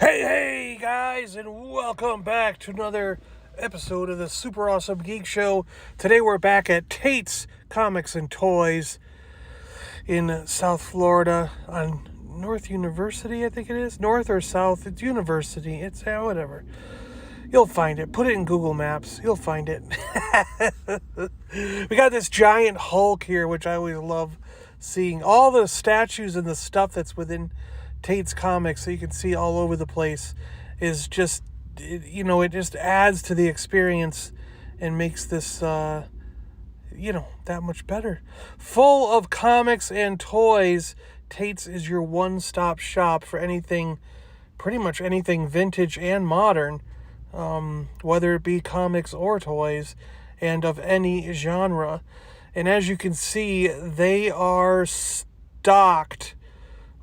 Hey guys, and welcome back to another episode of the Super Awesome Geek Show. Today we're back at Tates Comics and Toys in South Florida on North University, I think it is. North or South, it's University, it's whatever. You'll find it. Put it in Google Maps. You'll find it. We got this giant Hulk here, which I always love seeing. All the statues and the stuff that's within Tate's Comics, so you can see all over the place, is just, it just adds to the experience and makes this, that much better. Full of comics and toys, Tate's is your one-stop shop for anything, pretty much anything vintage and modern, whether it be comics or toys, and of any genre. And as you can see, they are stocked.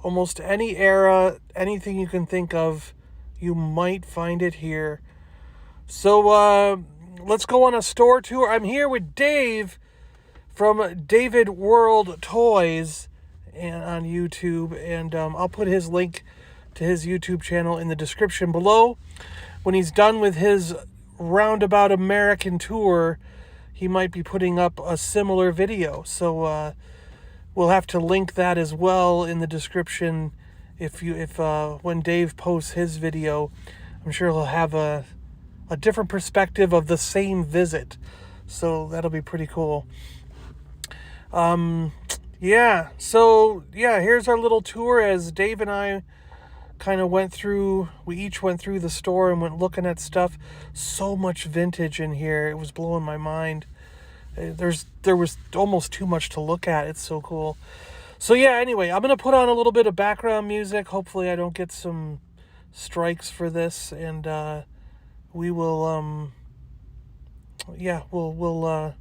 Almost any era, anything you can think of, you might find it here. So let's go on a store tour. I'm here with Dave from David World Toys and on YouTube, and I'll put his link to his YouTube channel in the description below. When he's done with his roundabout American tour, he might be putting up a similar video. So we'll have to link that as well in the description. If when Dave posts his video, I'm sure he'll have a different perspective of the same visit. So that'll be pretty cool. Here's our little tour as Dave and I kind of we each went through the store and went looking at stuff. So much vintage in here. It was blowing my mind. There was almost too much to look at. It's so cool. So anyway, I'm going to put on a little bit of background music. Hopefully I don't get some strikes for this, and we will we'll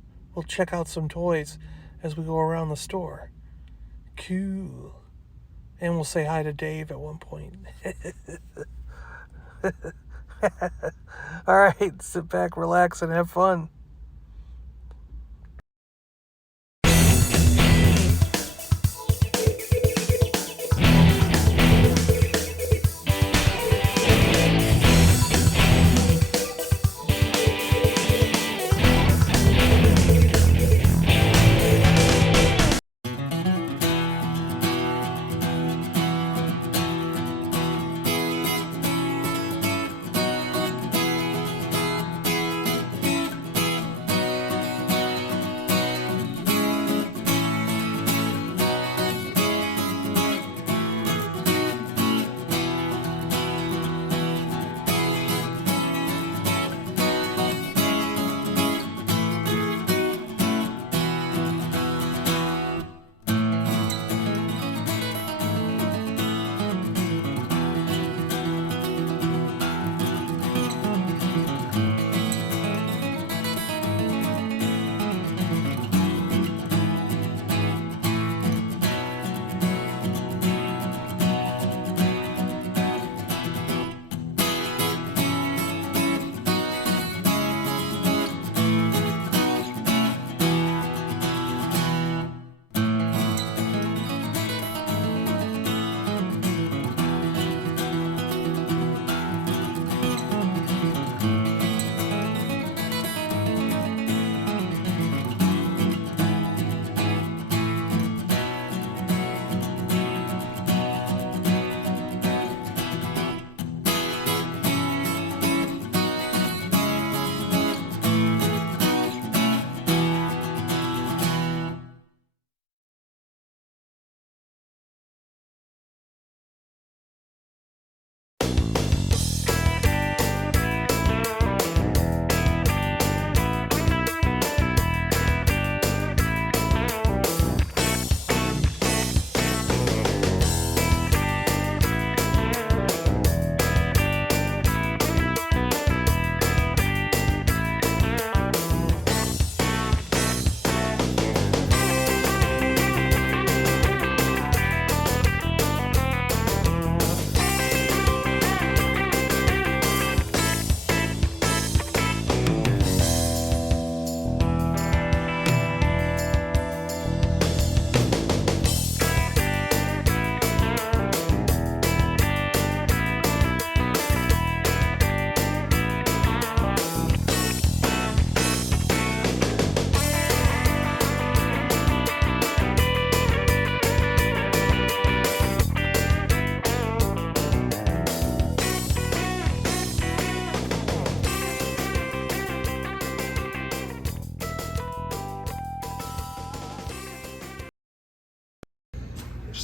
check out some toys as we go around the store. Cool. And we'll say hi to Dave at one point. All right, sit back, relax, and have fun.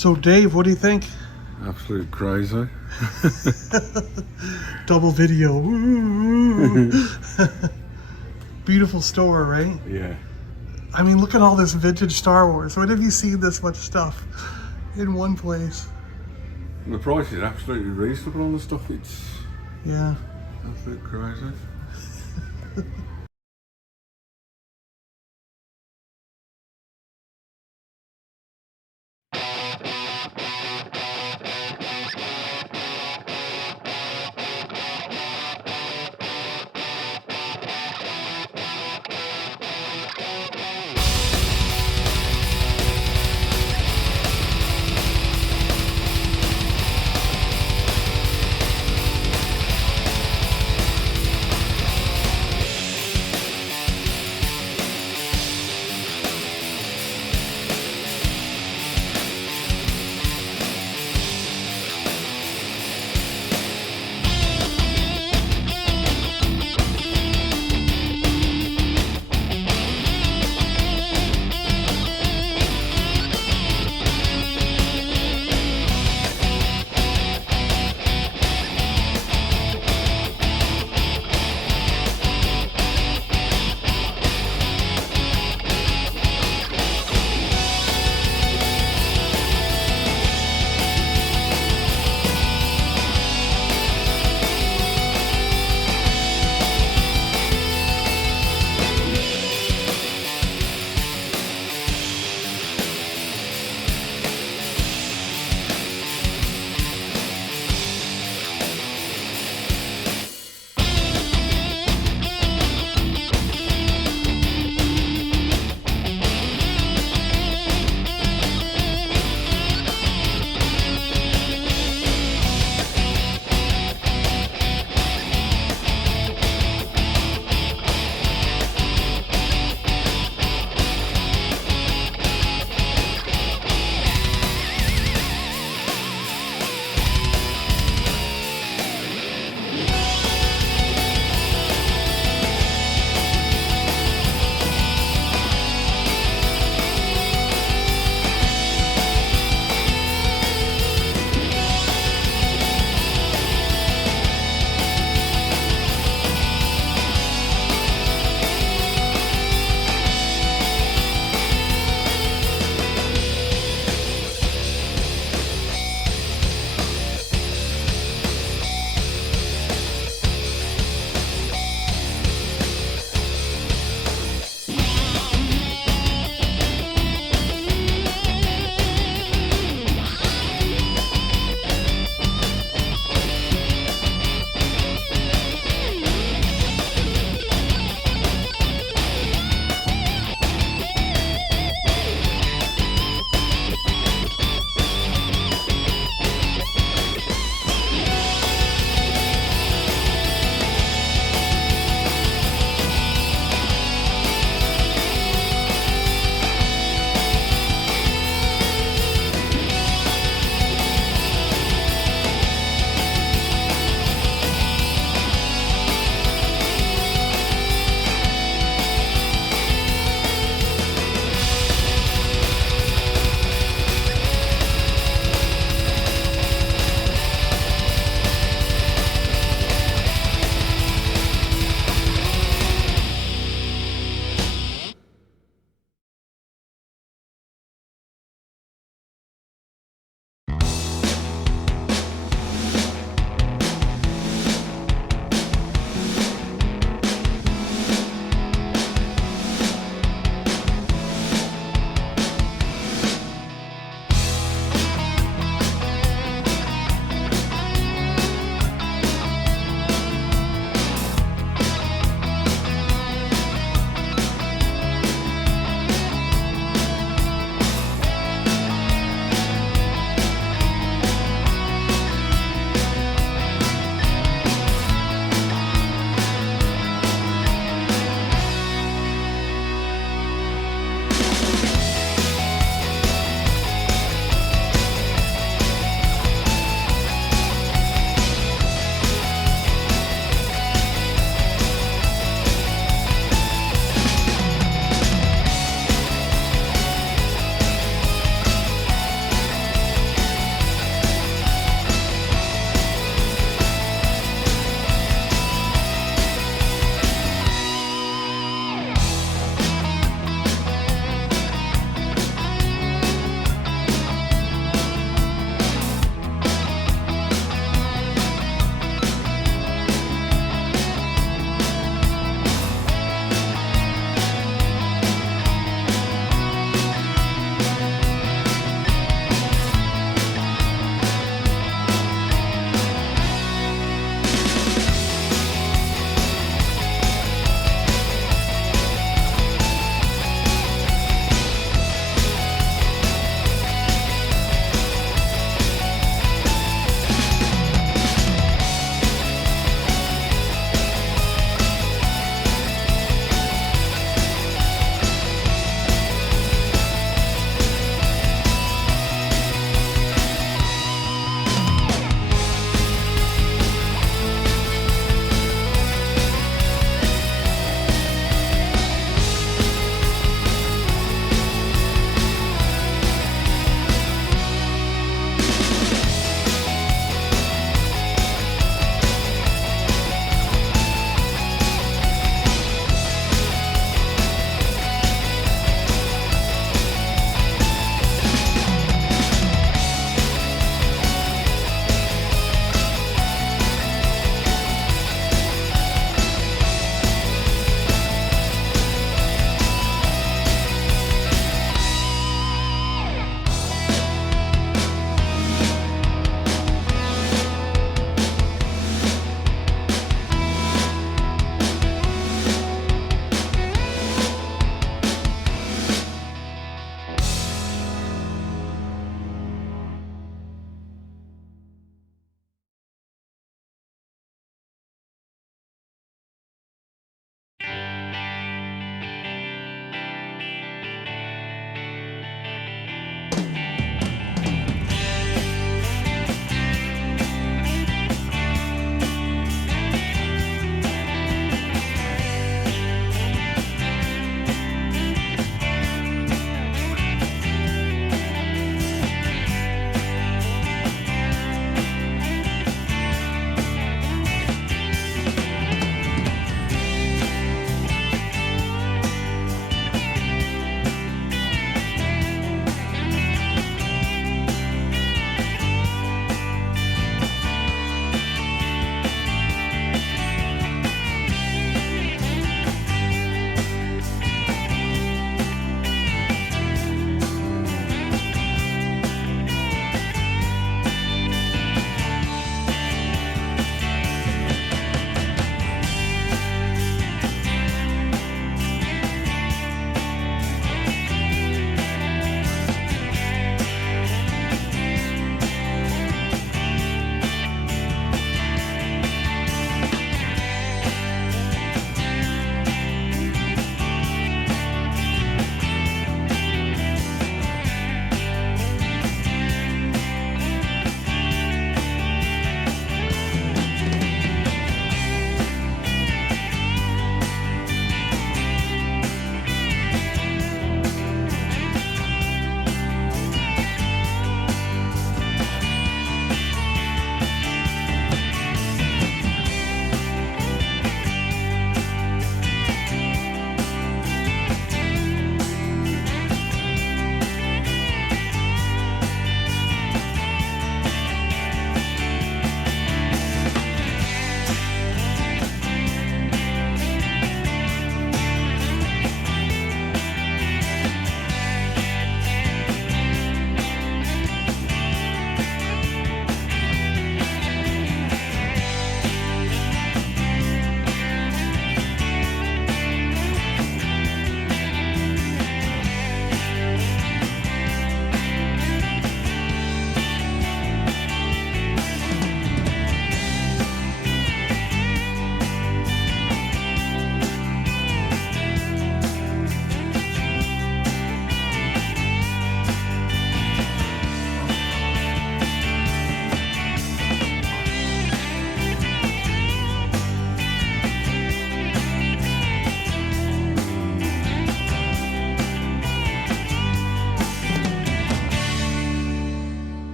So Dave, what do you think? Absolute crazy. Double video. Beautiful store, right? Yeah. I mean, look at all this vintage Star Wars. When have you seen this much stuff in one place? And the price is absolutely reasonable on the stuff. It's Yeah. absolutely crazy.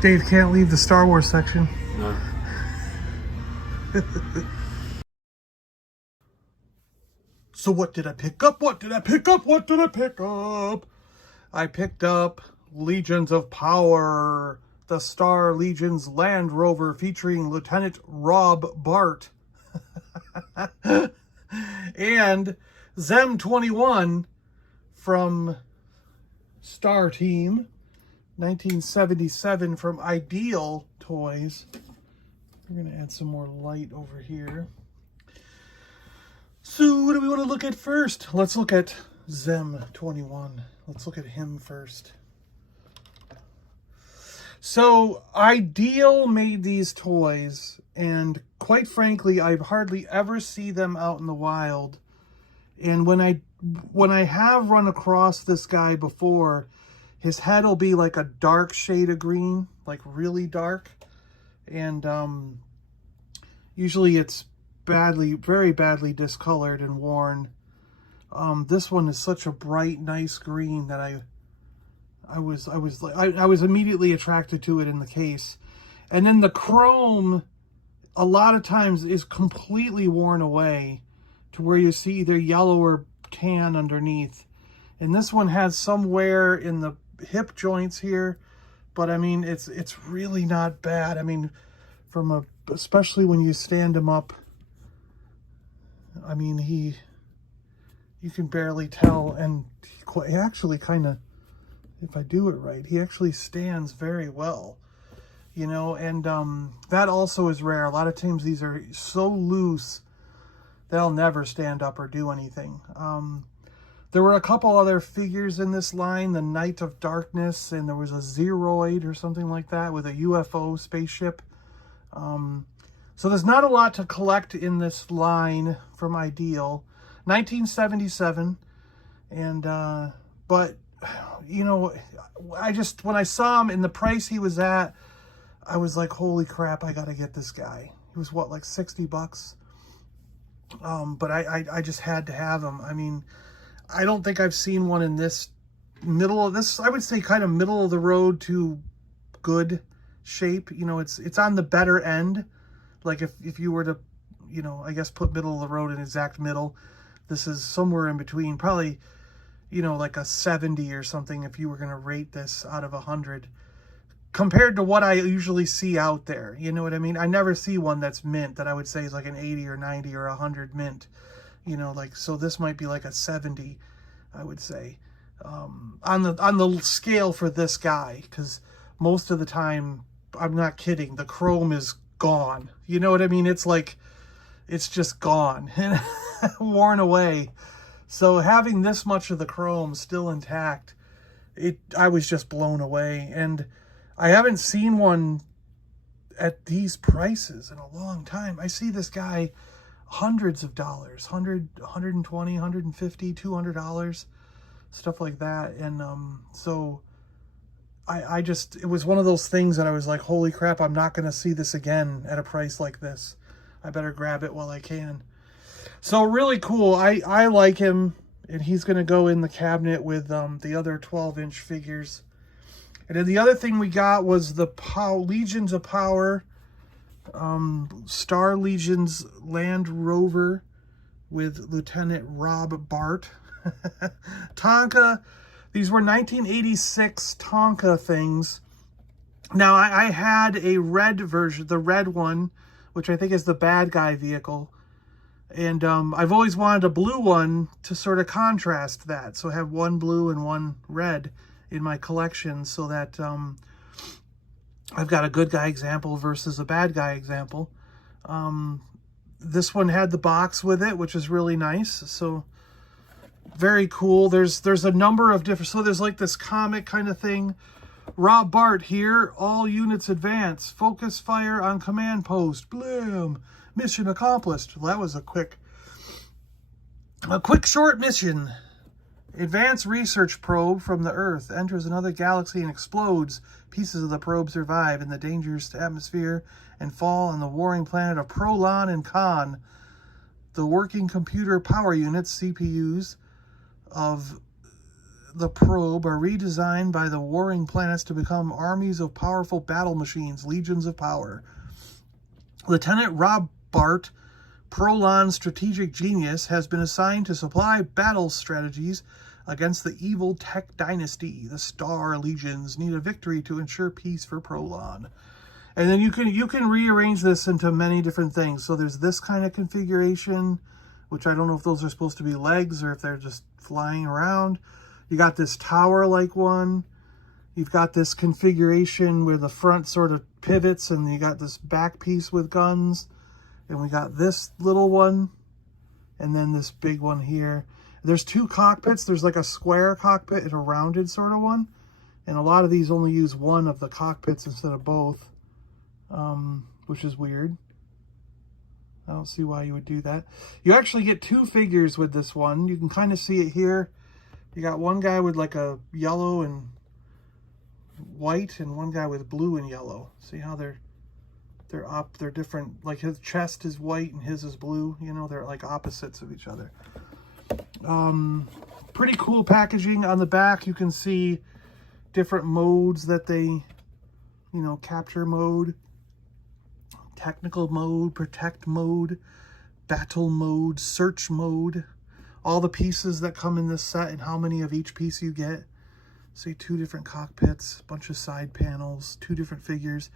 Dave can't leave the Star Wars section. No. So what did I pick up? What did I pick up? What did I pick up? I picked up Legions of Power, the Star Legions Land Rover featuring Lieutenant Rob Bart. And Zem 21 from Star Team, 1977 from Ideal Toys. We're going to add some more light over here. So what do we want to look at first? Let's look at Zem 21. Let's look at him first. So Ideal made these toys, and quite frankly, I hardly ever see them out in the wild. And when I have run across this guy before, his head will be like a dark shade of green, like really dark. And usually it's very badly discolored and worn. This one is such a bright, nice green that I was immediately attracted to it in the case. And then the chrome a lot of times is completely worn away to where you see either yellow or tan underneath. And this one has some wear in the hip joints here, but I mean it's really not bad. I mean, especially when you stand him up, I mean you can barely tell, and he actually kind of, if I do it right, he actually stands very well, you know. And that also is rare. A lot of times these are so loose they'll never stand up or do anything. There were a couple other figures in this line, the Knight of Darkness, and there was a Zeroid or something like that with a UFO spaceship. So there's not a lot to collect in this line from Ideal. 1977, and but you know, when I saw him in the price he was at, I was like, holy crap, I gotta get this guy. He was what, like $60? But I just had to have him. I mean, I don't think I've seen one in this middle of this, I would say kind of middle of the road to good shape. You know, it's on the better end. Like if you were to, you know, I guess put middle of the road in exact middle, this is somewhere in between, probably, you know, like a 70 or something if you were going to rate this out of 100 compared to what I usually see out there. You know what I mean? I never see one that's mint that I would say is like an 80 or 90 or 100 mint, you know, like, so this might be like a 70, I would say, on the scale for this guy, because most of the time, I'm not kidding, the chrome is gone. You know what I mean? It's like, it's just gone and worn away. So having this much of the chrome still intact, I was just blown away. And I haven't seen one at these prices in a long time. I see this guy hundreds of dollars, 100, 120, 150, $200, stuff like that. And so I just, it was one of those things that I was like, holy crap, I'm not going to see this again at a price like this. I better grab it while I can. So really cool. I like him, and he's going to go in the cabinet with the other 12-inch figures. And then the other thing we got was the Legions of Power, Star Legions Land Rover with Lieutenant Rob Bart. Tonka. These were 1986 Tonka things. Now, I had a red version, the red one, which I think is the bad guy vehicle. And I've always wanted a blue one to sort of contrast that. So I have one blue and one red in my collection, so that I've got a good guy example versus a bad guy example. This one had the box with it, which is really nice. So very cool. There's a number of different, so there's like this comic kind of thing. Rob Bart here, all units advance, focus fire on command post, bloom, mission accomplished. Well, that was a quick short mission. Advanced research probe from the Earth enters another galaxy and explodes. Pieces of the probe survive in the dangerous atmosphere and fall on the warring planet of Prolon and Khan. The working computer power units, CPUs, of the Probe are redesigned by the warring planets to become armies of powerful battle machines, legions of power. Lieutenant Rob Bart, Prolon's strategic genius, has been assigned to supply battle strategies against the evil tech dynasty. The Star Legions need a victory to ensure peace for Prolon. And then you can rearrange this into many different things. So there's this kind of configuration, which I don't know if those are supposed to be legs or if they're just flying around. You got this tower-like one. You've got this configuration where the front sort of pivots, and you got this back piece with guns. And we got this little one, and then this big one here. There's two cockpits. There's like a square cockpit and a rounded sort of one. And a lot of these only use one of the cockpits instead of both, which is weird. I don't see why you would do that. You actually get two figures with this one. You can kind of see it here. You got one guy with like a yellow and white, and one guy with blue and yellow. See how they're different. Like his chest is white and his is blue. You know, they're like opposites of each other. Pretty cool packaging. On the back you can see different modes that they, you know, capture mode, technical mode, protect mode, battle mode, search mode, all the pieces that come in this set and how many of each piece you get. See, two different cockpits, a bunch of side panels, two different figures.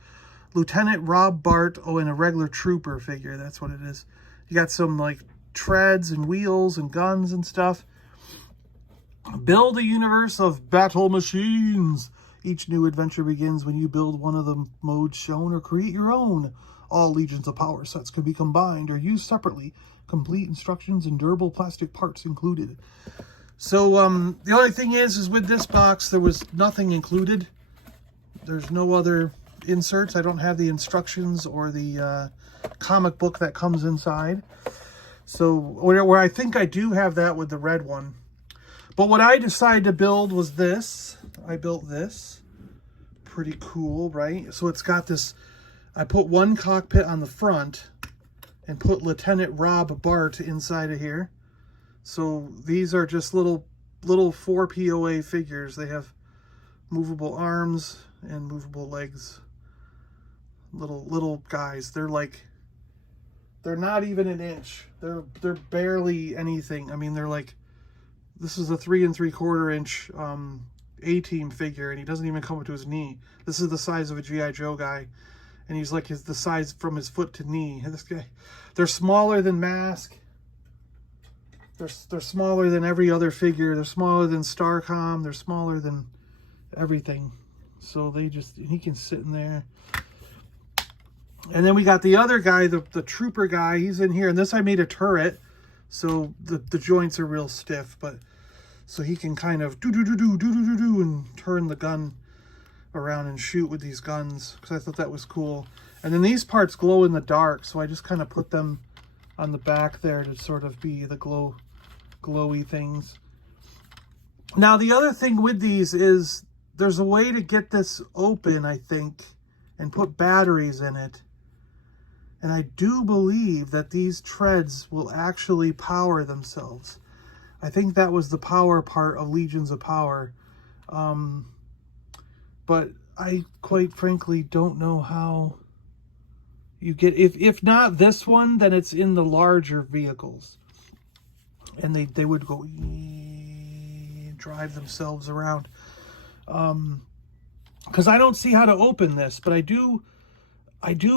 Lieutenant Rob Bart, oh, and a regular trooper figure, that's what it is. You got some like treads and wheels and guns and stuff. Build a universe of battle machines. Each new adventure begins when you build one of the modes shown or create your own. All Legions of Power sets can be combined or used separately. Complete instructions and durable plastic parts included. So the only thing is with this box, there was nothing included. There's no other inserts. I don't have the instructions or the comic book that comes inside. So where I think I do have that with the red one. But what I decided to build was this. I built this. Pretty cool, right? So it's got this, I put one cockpit on the front and put Lieutenant Rob Bart inside of here. So these are just little 4 POA figures. They have movable arms and movable legs. Little guys. They're not even an inch. They're barely anything. I mean, they're like, this is a 3 3/4 inch A-Team figure, and he doesn't even come up to his knee. This is the size of a G.I. Joe guy, and he's like the size from his foot to knee. This guy, they're smaller than Mask. They're smaller than every other figure. They're smaller than Starcom. They're smaller than everything. So he can sit in there. And then we got the other guy, the trooper guy. He's in here, and this I made a turret, so the joints are real stiff, but so he can kind of do and turn the gun around and shoot with these guns, because I thought that was cool. And then these parts glow in the dark, so I just kind of put them on the back there to sort of be the glowy things. Now the other thing with these is there's a way to get this open, I think, and put batteries in it. And I do believe that these treads will actually power themselves. I think that was the power part of Legions of Power. But I quite frankly don't know how you get, if not this one, then it's in the larger vehicles. And they would go drive themselves around. Because I don't see how to open this, but I do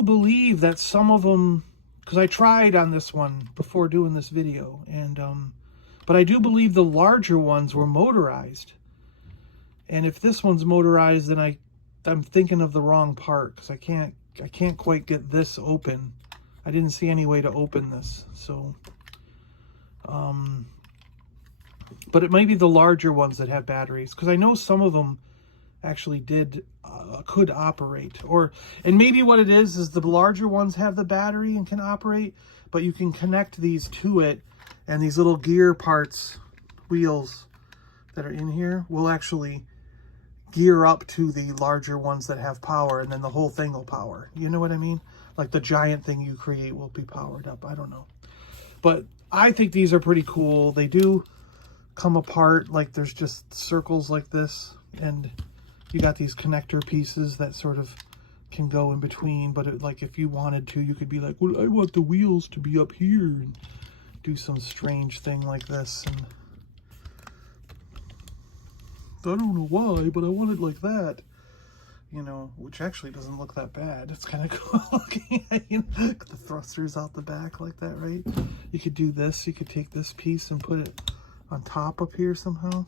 believe that some of them, because I tried on this one before doing this video, and but I do believe the larger ones were motorized. And if this one's motorized, then I'm thinking of the wrong part, because I can't quite get this open. I didn't see any way to open this, so but it might be the larger ones that have batteries, because I know some of them actually could operate, and maybe what it is the larger ones have the battery and can operate, but you can connect these to it, and these little gear parts, wheels that are in here will actually gear up to the larger ones that have power, and then the whole thing will power. You know what I mean? Like the giant thing you create will be powered up. I don't know, but I think these are pretty cool. They do come apart. Like there's just circles like this, and you got these connector pieces that sort of can go in between. But it, like if you wanted to, you could be like, well, I want the wheels to be up here, and do some strange thing like this. And I don't know why, but I want it like that. You know, which actually doesn't look that bad. It's kind of cool looking at, you know, the thrusters out the back like that, right? You could do this. You could take this piece and put it on top up here somehow.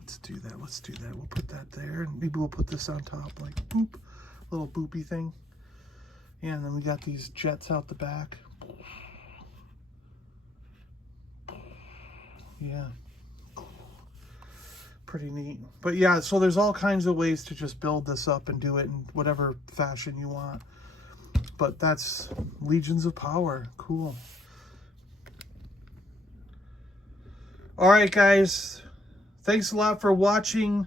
Let's do that. Let's do that. We'll put that there, and maybe we'll put this on top, like boop, little boopy thing. Yeah, and then we got these jets out the back. Yeah. Pretty neat. But yeah, so there's all kinds of ways to just build this up and do it in whatever fashion you want. But that's Legions of Power. Cool. All right, guys. Thanks a lot for watching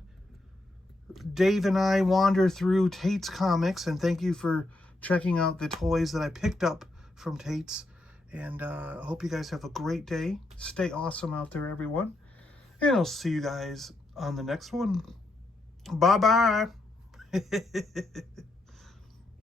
Dave and I wander through Tates Comics. And thank you for checking out the toys that I picked up from Tates. And I hope you guys have a great day. Stay awesome out there, everyone. And I'll see you guys on the next one. Bye-bye.